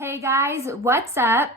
Hey guys, what's up?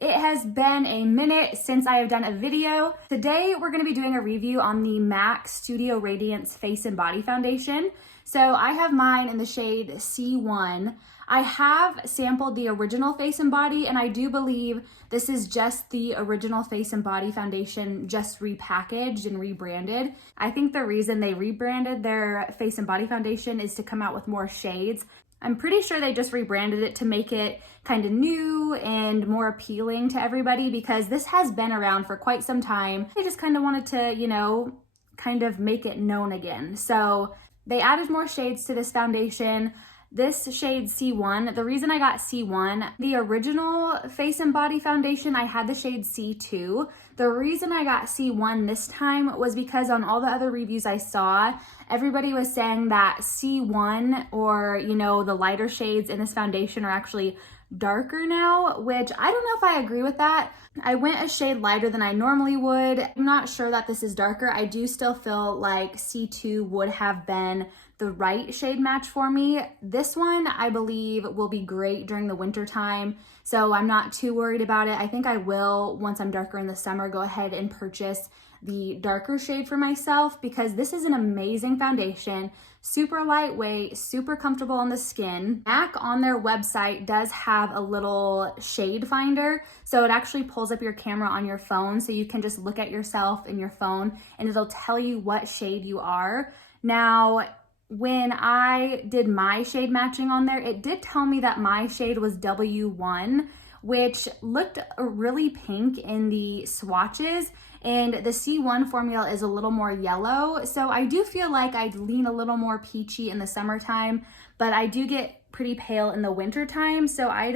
It has been a minute since I have done a video. Today we're going to be doing a review on the MAC Studio Radiance Face and Body Foundation. So I have mine in the shade C1. I have sampled the original Face and Body, and I do believe this is just the original Face and Body foundation, just repackaged and rebranded. I think the reason they rebranded their Face and Body foundation is to come out with more shades. I'm pretty sure they just rebranded it to make it kind of new and more appealing to everybody because this has been around for quite some time. They just kind of wanted to, kind of make it known again. So they added more shades to this foundation. This shade C1, the reason I got C1, the original Face and Body foundation, I had the shade C2. The reason I got C1 this time was because on all the other reviews I saw, everybody was saying that C1 or, the lighter shades in this foundation are actually darker now, which I don't know if I agree with that. I went a shade lighter than I normally would. I'm not sure that this is darker. I do still feel like C2 would have been the right shade match for me. This one, I believe, will be great during the winter time, so I'm not too worried about it. I think I will, once I'm darker in the summer, go ahead and purchase the darker shade for myself because this is an amazing foundation, super lightweight, super comfortable on the skin. MAC on their website does have a little shade finder, so it actually pulls up your camera on your phone so you can just look at yourself in your phone and it'll tell you what shade you are. Now, when I did my shade matching on there, it did tell me that my shade was W1, which looked really pink in the swatches, and the C1 formula is a little more yellow. So I do feel like I'd lean a little more peachy in the summertime, but I do get pretty pale in the wintertime. So I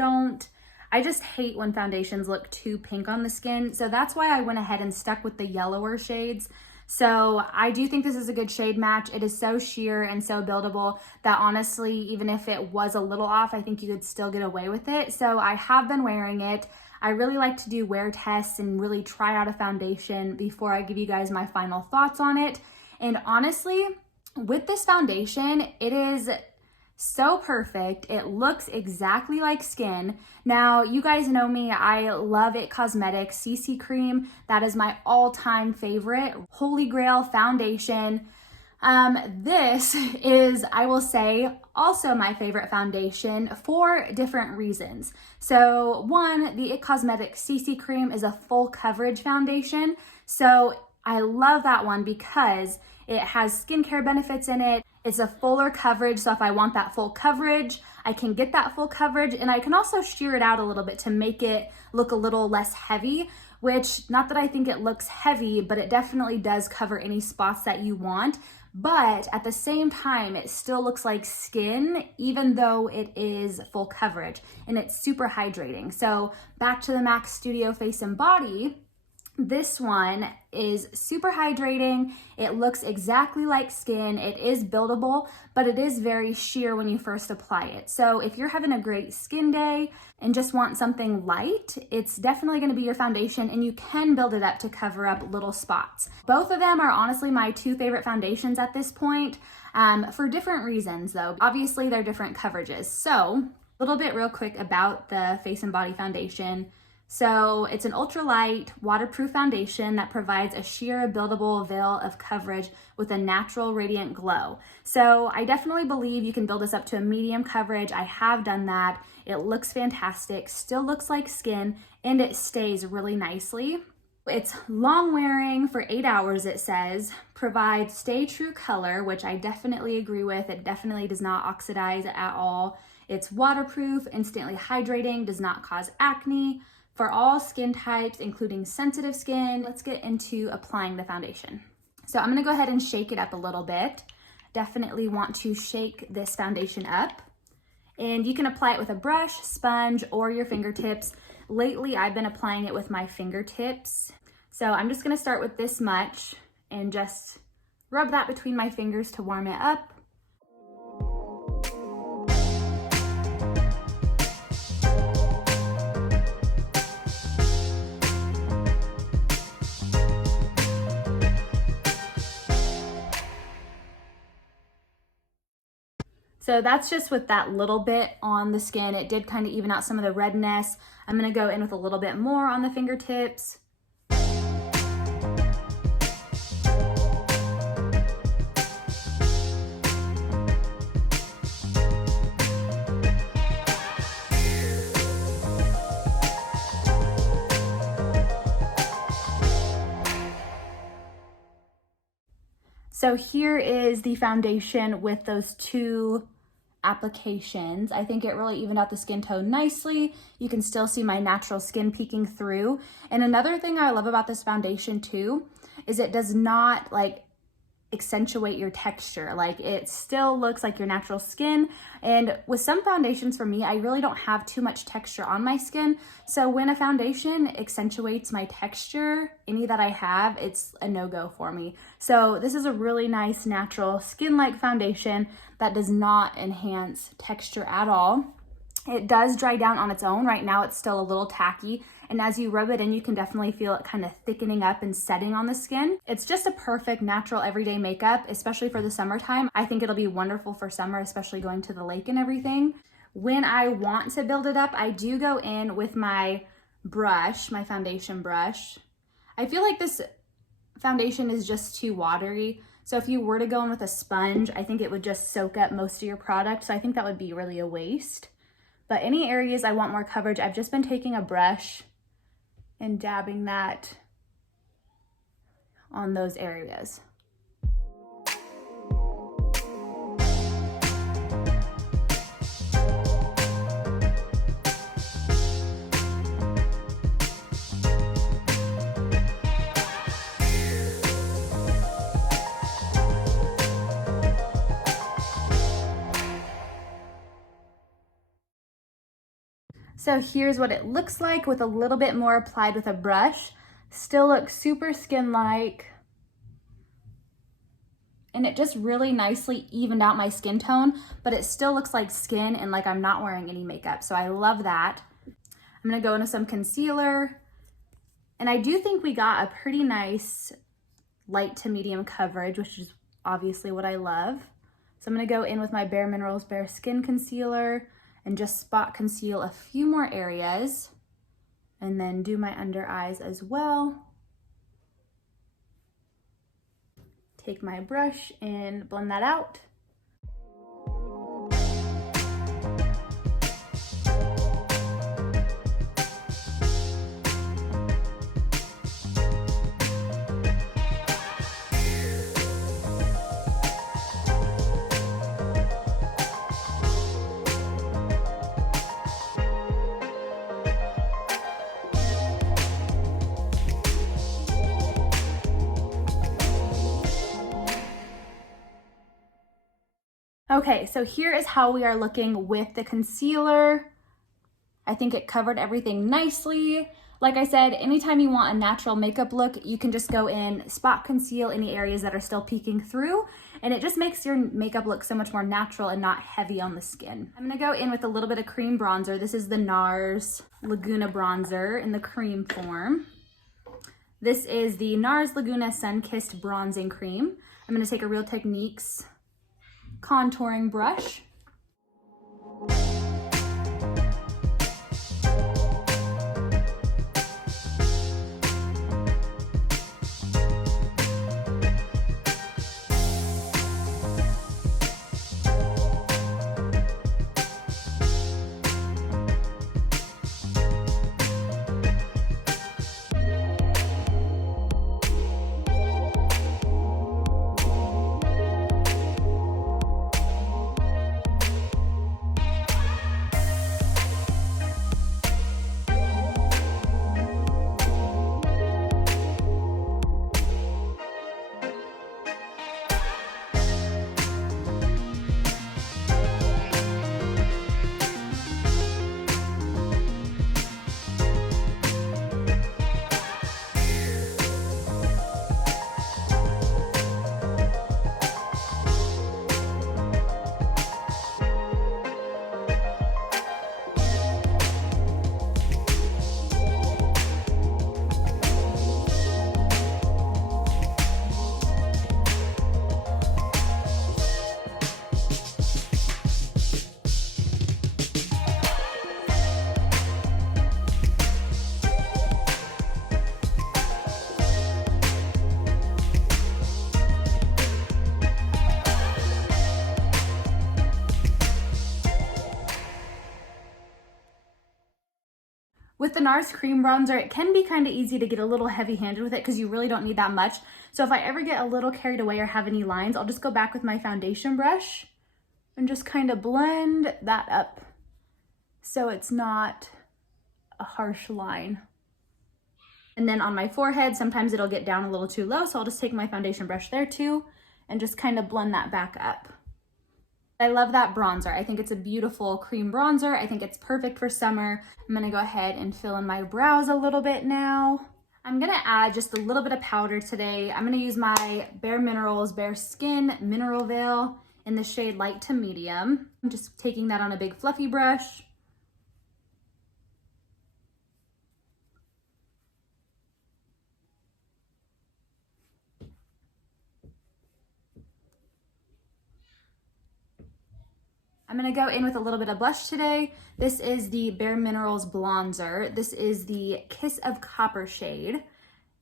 just hate when foundations look too pink on the skin. So that's why I went ahead and stuck with the yellower shades. So I do think this is a good shade match. It is so sheer and so buildable that honestly, even if it was a little off, I think you could still get away with it. So I have been wearing it. I really like to do wear tests and really try out a foundation before I give you guys my final thoughts on it. And honestly, with this foundation, it is so perfect. It looks exactly like skin. Now, you guys know me, I love It Cosmetics CC Cream. That is my all-time favorite holy grail foundation. This is, I will say, also my favorite foundation for different reasons. So one, the It Cosmetics CC Cream is a full coverage foundation. So I love that one because it has skincare benefits in it. It's a fuller coverage, so if I want that full coverage, I can get that full coverage, and I can also sheer it out a little bit to make it look a little less heavy, which, not that I think it looks heavy, but it definitely does cover any spots that you want. But at the same time, it still looks like skin, even though it is full coverage, and it's super hydrating. So back to the MAC Studio Face and Body. This one is super hydrating. It looks exactly like skin. It is buildable, but it is very sheer when you first apply it. So if you're having a great skin day and just want something light, it's definitely going to be your foundation, and you can build it up to cover up little spots. Both of them are honestly my two favorite foundations at this point, for different reasons though. Obviously, they're different coverages. So a little bit real quick about the Face and Body foundation. So it's an ultralight waterproof foundation that provides a sheer buildable veil of coverage with a natural radiant glow. So I definitely believe you can build this up to a medium coverage. I have done that. It looks fantastic, still looks like skin, and it stays really nicely. It's long wearing for 8 hours, it says, provides stay true color, which I definitely agree with. It definitely does not oxidize at all. It's waterproof, instantly hydrating, does not cause acne. For all skin types, including sensitive skin, let's get into applying the foundation. So I'm gonna go ahead and shake it up a little bit. Definitely want to shake this foundation up. And you can apply it with a brush, sponge, or your fingertips. Lately, I've been applying it with my fingertips. So I'm just gonna start with this much and just rub that between my fingers to warm it up. So that's just with that little bit on the skin. It did kind of even out some of the redness. I'm gonna go in with a little bit more on the fingertips. So here is the foundation with those two applications. I think it really evened out the skin tone nicely. You can still see my natural skin peeking through. And another thing I love about this foundation too is it does not like accentuate your texture. Like it still looks like your natural skin. And with some foundations for me, I really don't have too much texture on my skin. So when a foundation accentuates my texture, any that I have, it's a no-go for me. So this is a really nice natural skin-like foundation that does not enhance texture at all. It does dry down on its own. Right now it's still a little tacky, and as you rub it in, you can definitely feel it kind of thickening up and setting on the skin. It's just a perfect natural everyday makeup, especially for the summertime. I think it'll be wonderful for summer, especially going to the lake and everything. When I want to build it up, I do go in with my brush, my foundation brush. I feel like this foundation is just too watery. So if you were to go in with a sponge, I think it would just soak up most of your product. So I think that would be really a waste. But any areas I want more coverage, I've just been taking a brush and dabbing that on those areas. So here's what it looks like with a little bit more applied with a brush. Still looks super skin-like. And it just really nicely evened out my skin tone, but it still looks like skin and like I'm not wearing any makeup. So I love that. I'm gonna go into some concealer. And I do think we got a pretty nice light to medium coverage, which is obviously what I love. So I'm gonna go in with my Bare Minerals Bare Skin Concealer and just spot conceal a few more areas, and then do my under eyes as well. Take my brush and blend that out. Okay, so here is how we are looking with the concealer. I think it covered everything nicely. Like I said, anytime you want a natural makeup look, you can just go in, spot conceal any areas that are still peeking through, and it just makes your makeup look so much more natural and not heavy on the skin. I'm gonna go in with a little bit of cream bronzer. This is the NARS Laguna bronzer in the cream form. This is the NARS Laguna Sun-Kissed Bronzing Cream. I'm gonna take a Real Techniques contouring brush. With the NARS cream bronzer, it can be kind of easy to get a little heavy-handed with it because you really don't need that much. So if I ever get a little carried away or have any lines, I'll just go back with my foundation brush and just kind of blend that up so it's not a harsh line. And then on my forehead, sometimes it'll get down a little too low, so I'll just take my foundation brush there too and just kind of blend that back up. I love that bronzer. I think it's a beautiful cream bronzer. I think it's perfect for summer. I'm gonna go ahead and fill in my brows a little bit now. I'm gonna add just a little bit of powder today. I'm gonna use my Bare Minerals Bare Skin Mineral Veil in the shade light to medium. I'm just taking that on a big fluffy brush. I'm gonna go in with a little bit of blush today. This is the Bare Minerals Blonzer. This is the Kiss of Copper shade.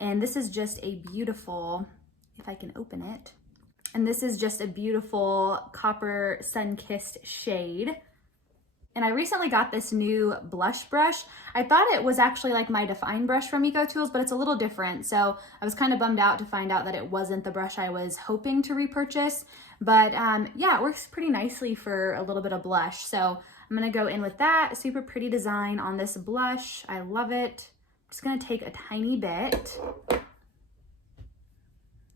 And this is just a beautiful, if I can open it. And this is just a beautiful copper sun-kissed shade. And I recently got this new blush brush. I thought it was actually like my Define brush from Eco Tools, but it's a little different. So I was kind of bummed out to find out that it wasn't the brush I was hoping to repurchase. But yeah, it works pretty nicely for a little bit of blush. So I'm gonna go in with that. Super pretty design on this blush. I love it. I'm just gonna take a tiny bit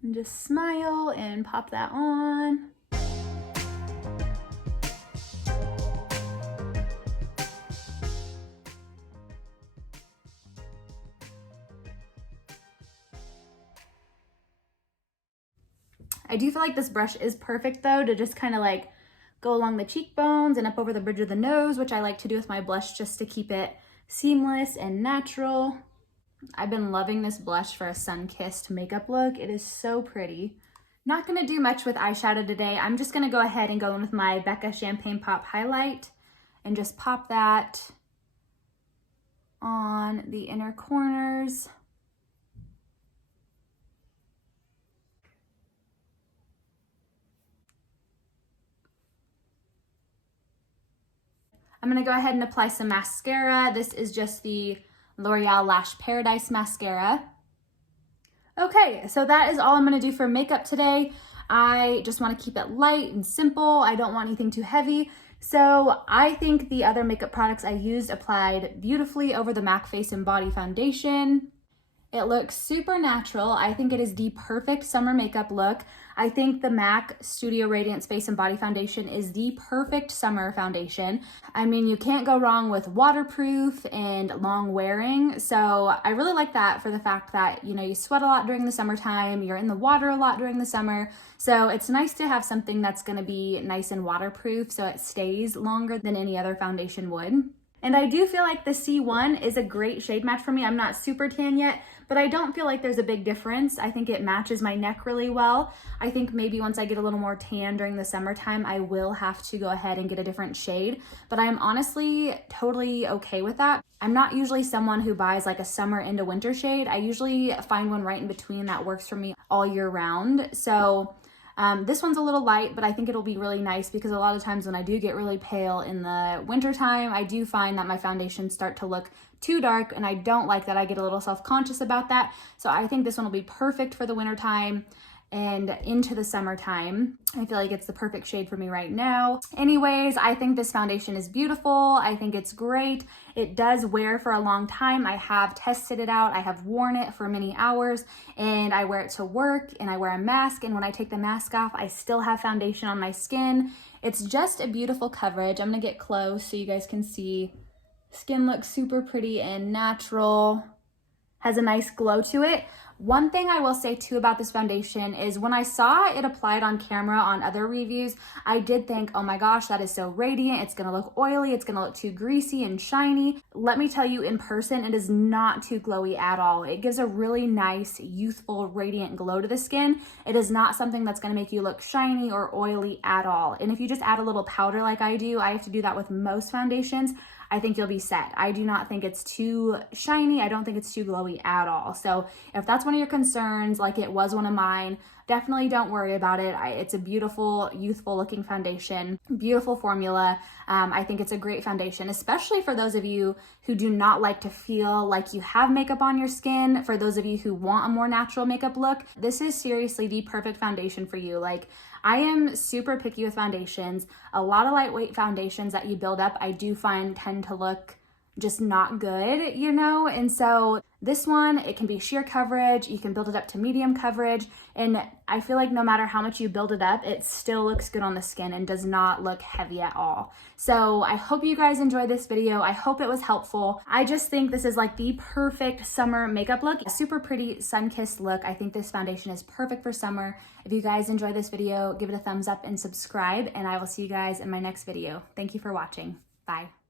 and just smile and pop that on. I do feel like this brush is perfect though to just kind of like go along the cheekbones and up over the bridge of the nose, which I like to do with my blush just to keep it seamless and natural. I've been loving this blush for a sun-kissed makeup look. It is so pretty. Not gonna do much with eyeshadow today. I'm just gonna go ahead and go in with my Becca Champagne Pop Highlight and just pop that on the inner corners. I'm gonna go ahead and apply some mascara. This is just the L'Oreal Lash Paradise Mascara. Okay, so that is all I'm gonna do for makeup today. I just wanna keep it light and simple. I don't want anything too heavy. So I think the other makeup products I used applied beautifully over the MAC Face and Body Foundation. It looks super natural. I think it is the perfect summer makeup look. I think the MAC Studio Radiance Face and Body Foundation is the perfect summer foundation. I mean, you can't go wrong with waterproof and long wearing. So I really like that for the fact that, you know, you sweat a lot during the summertime, you're in the water a lot during the summer. So it's nice to have something that's gonna be nice and waterproof so it stays longer than any other foundation would. And I do feel like the C1 is a great shade match for me. I'm not super tan yet, but I don't feel like there's a big difference. I think it matches my neck really well. I think maybe once I get a little more tan during the summertime, I will have to go ahead and get a different shade, but I am honestly totally okay with that. I'm not usually someone who buys like a summer into winter shade. I usually find one right in between that works for me all year round. So this one's a little light, but I think it'll be really nice because a lot of times when I do get really pale in the winter time, I do find that my foundations start to look too dark, and I don't like that. I get a little self-conscious about that. So I think this one will be perfect for the winter time and into the summertime. I feel like it's the perfect shade for me right now. Anyways, I think this foundation is beautiful. I think it's great. It does wear for a long time. I have tested it out. I have worn it for many hours, and I wear it to work, and I wear a mask, and when I take the mask off, I still have foundation on my skin. It's just a beautiful coverage. I'm gonna get close so you guys can see. Skin looks super pretty and natural. Has a nice glow to it. One thing I will say too about this foundation is when I saw it applied on camera on other reviews, I did think, oh my gosh, that is so radiant. It's gonna look oily. It's gonna look too greasy and shiny. Let me tell you, in person, it is not too glowy at all. It gives a really nice, youthful, radiant glow to the skin. It is not something that's gonna make you look shiny or oily at all. And if you just add a little powder like I do, I have to do that with most foundations, I think you'll be set. I do not think it's too shiny. I don't think it's too glowy at all. So if that's one of your concerns, like it was one of mine, definitely don't worry about it. It's a beautiful, youthful looking foundation, beautiful formula. I think it's a great foundation, especially for those of you who do not like to feel like you have makeup on your skin. For those of you who want a more natural makeup look, this is seriously the perfect foundation for you. Like, I am super picky with foundations. A lot of lightweight foundations that you build up, I do find tend to look just not good, you know? And so this one, it can be sheer coverage, you can build it up to medium coverage, and I feel like no matter how much you build it up, it still looks good on the skin and does not look heavy at all. So I hope you guys enjoyed this video. I hope it was helpful. I just think this is like the perfect summer makeup look, a super pretty sun-kissed look. I think this foundation is perfect for summer. If you guys enjoyed this video, give it a thumbs up and subscribe, and I will see you guys in my next video. Thank you for watching. Bye.